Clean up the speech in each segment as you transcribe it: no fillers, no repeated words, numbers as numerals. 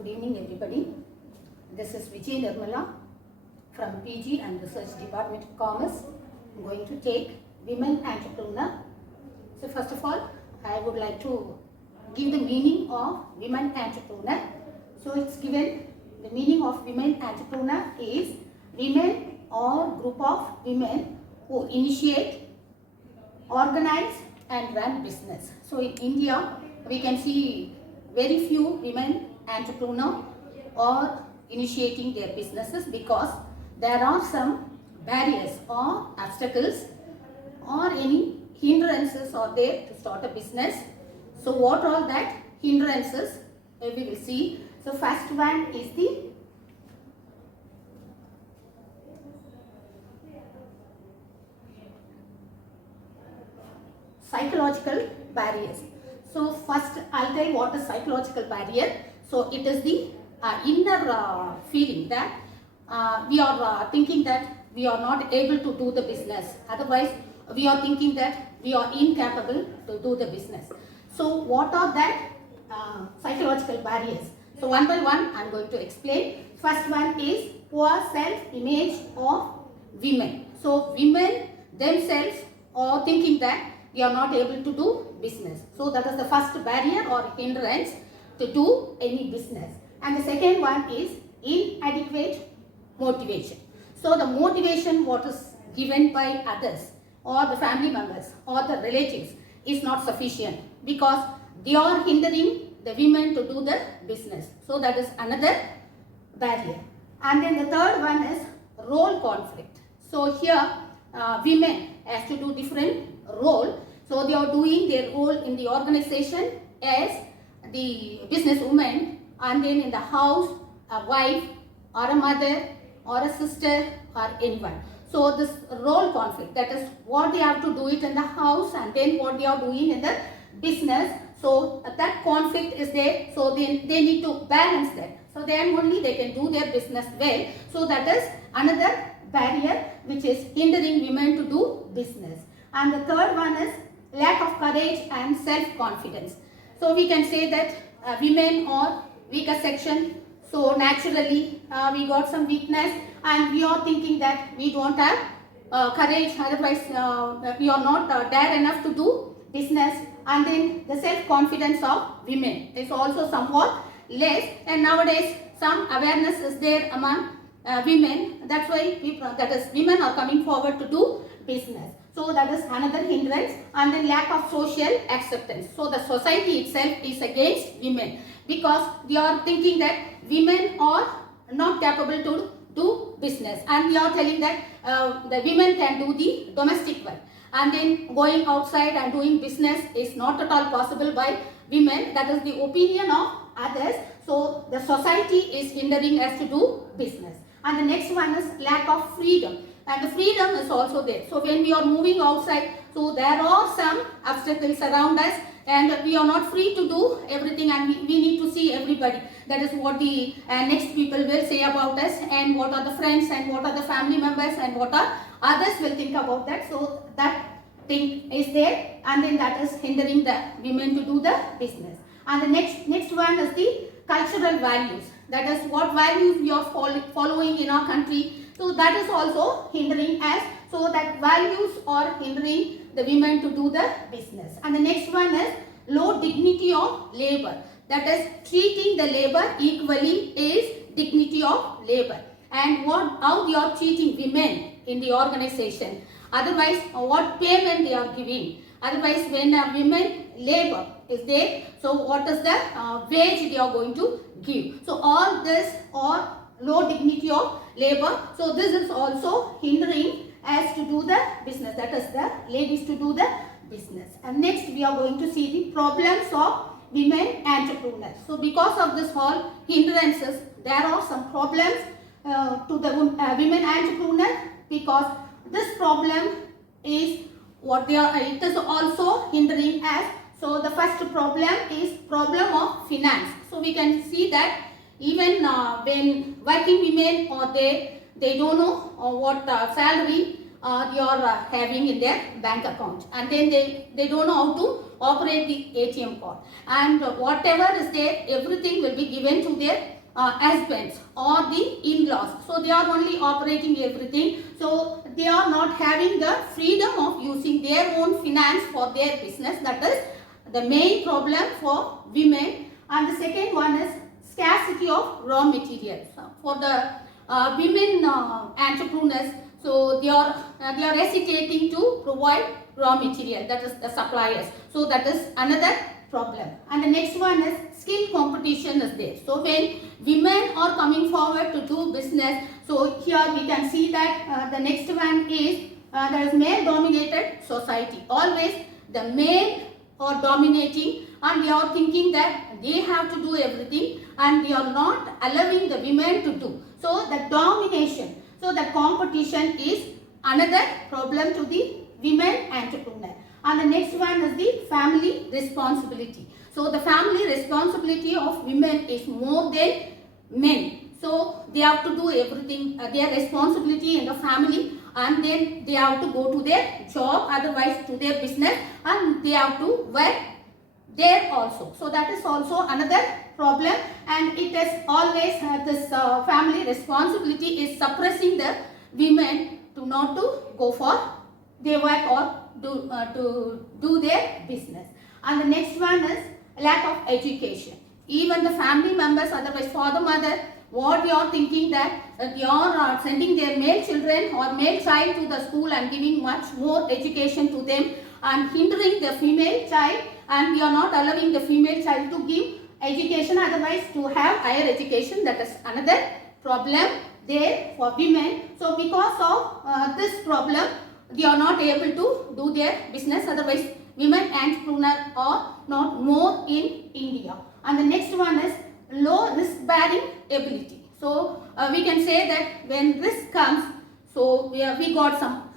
Good evening everybody. This is Vijayanirmala from PG and Research Department of Commerce. I am going to take Women Entrepreneur. So first of all, I would like to give the meaning of Women Entrepreneur. So it's given, the meaning of Women Entrepreneur is women or group of women who initiate, organize and run business. So in India, we can see very few women entrepreneurs or initiating their businesses because there are some barriers or obstacles or any hindrances are there to start a business. So what are that hindrances we will see. So first one is the psychological barriers. So first I'll tell what is psychological barrier. So it is the inner feeling that we are thinking that we are not able to do the business. Otherwise we are thinking that we are incapable to do the business. So what are that psychological barriers? So one by one I am going to explain. First one is poor self-image of women. So women themselves are thinking that we are not able to do business. So that is the first barrier or hindrance to do any business. And the second one is inadequate motivation. So the motivation what is given by others or the family members or the relatives is not sufficient because they are hindering the women to do the business. So that is another barrier. And then the third one is role conflict. So here women has to do different role. So they are doing their role in the organization as the businesswoman, and then in the house a wife or a mother or a sister or anyone. So this role conflict, that is what they have to do it in the house and then what they are doing in the business. So that conflict is there. So they need to balance that. So then only they can do their business well. So that is another barrier which is hindering women to do business. And the third one is lack of courage and self-confidence. So we can say that women are weaker section. So naturally we got some weakness and we are thinking that we don't have courage, otherwise we are not dare enough to do business. And then the self-confidence of women is also somewhat less, and nowadays some awareness is there among women. That's why people, that is women are coming forward to do business. So that is another hindrance. And then lack of social acceptance. So the society itself is against women because they are thinking that women are not capable to do business, and we are telling that the women can do the domestic work, and then going outside and doing business is not at all possible by women. That is the opinion of others. So the society is hindering us to do business. And the next one is lack of freedom. And the freedom is also there. So when we are moving outside, so there are some obstacles around us and we are not free to do everything, and we need to see everybody. That is what the next people will say about us, and what are the friends and what are the family members and what are others will think about that. So that thing is there, and then that is hindering the women to do the business. And the next one is the cultural values. That is what values we are following in our country. So that is also hindering us. So that values are hindering the women to do the business. And the next one is low dignity of labor. That is treating the labor equally is dignity of labor. And how they are treating women in the organization. Otherwise, what payment they are giving. Otherwise, when a women labor is there, so what is the wage they are going to give. So all this are low dignity of labor. So this is also hindering us to do the business. That is the ladies to do the business. And next we are going to see the problems of women entrepreneurs. So because of this all hindrances, there are some problems to the women entrepreneurs, because this problem is what they are, it is also hindering us. So the first problem is problem of finance. So we can see that even when working women are there, they don't know what salary they are having in their bank account, and then they don't know how to operate the ATM card, and whatever is there, everything will be given to their husbands or the in-laws. So they are only operating everything. So they are not having the freedom of using their own finance for their business. That is the main problem for women. And the second one is scarcity of raw materials. For the women entrepreneurs, so they are hesitating to provide raw material, that is the suppliers. So that is another problem. And the next one is skill competition is there. So when women are coming forward to do business, so here we can see that the next one is there is male dominated society. Always the male are dominating, and they are thinking that they have to do everything, and they are not allowing the women to do. So the domination, so the competition is another problem to the women entrepreneur. And the next one is the family responsibility. So the family responsibility of women is more than men. So they have to do everything, their responsibility in the family, and then they have to go to their job, otherwise to their business, and they have to work there also. So that is also another problem, and it is always this family responsibility is suppressing the women to not to go for their work or to do their business. And the next one is lack of education. Even the family members, otherwise father, mother, what they are thinking that they are sending their male children or male child to the school and giving much more education to them, and hindering the female child, and we are not allowing the female child to give education, otherwise to have higher education. That is another problem there for women. So because of this problem, they are not able to do their business, otherwise women entrepreneurs are not more in India. And the next one is low risk bearing ability. So we can say that when risk comes, so we got some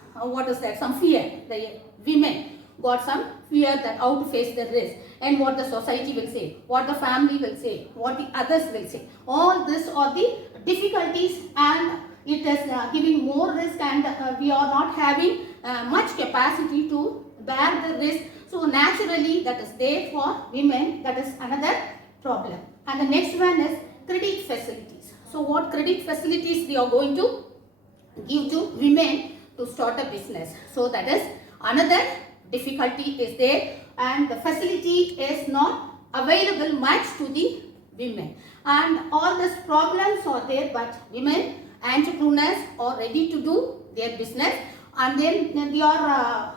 some fear. The women got some fear that how to face the risk, and what the society will say, what the family will say, what the others will say. All this are the difficulties, and it is giving more risk, and we are not having much capacity to bear the risk. So naturally that is there for women. That is another problem. And the next one is credit facilities. So what credit facilities they are going to give to women to start a business. So that is another difficulty is there, and the facility is not available much to the women. And all these problems are there, but women entrepreneurs are ready to do their business, and then they are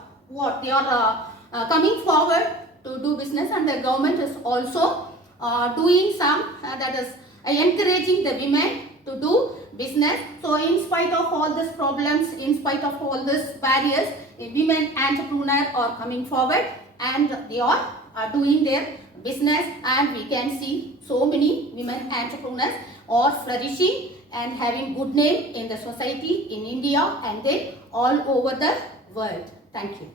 coming forward to do business, and the government is also doing some that is encouraging the women to do business. So in spite of all these problems, in spite of all these barriers, women entrepreneurs are coming forward, and they are doing their business, and we can see so many women entrepreneurs are flourishing and having good name in the society in India and then all over the world. Thank you.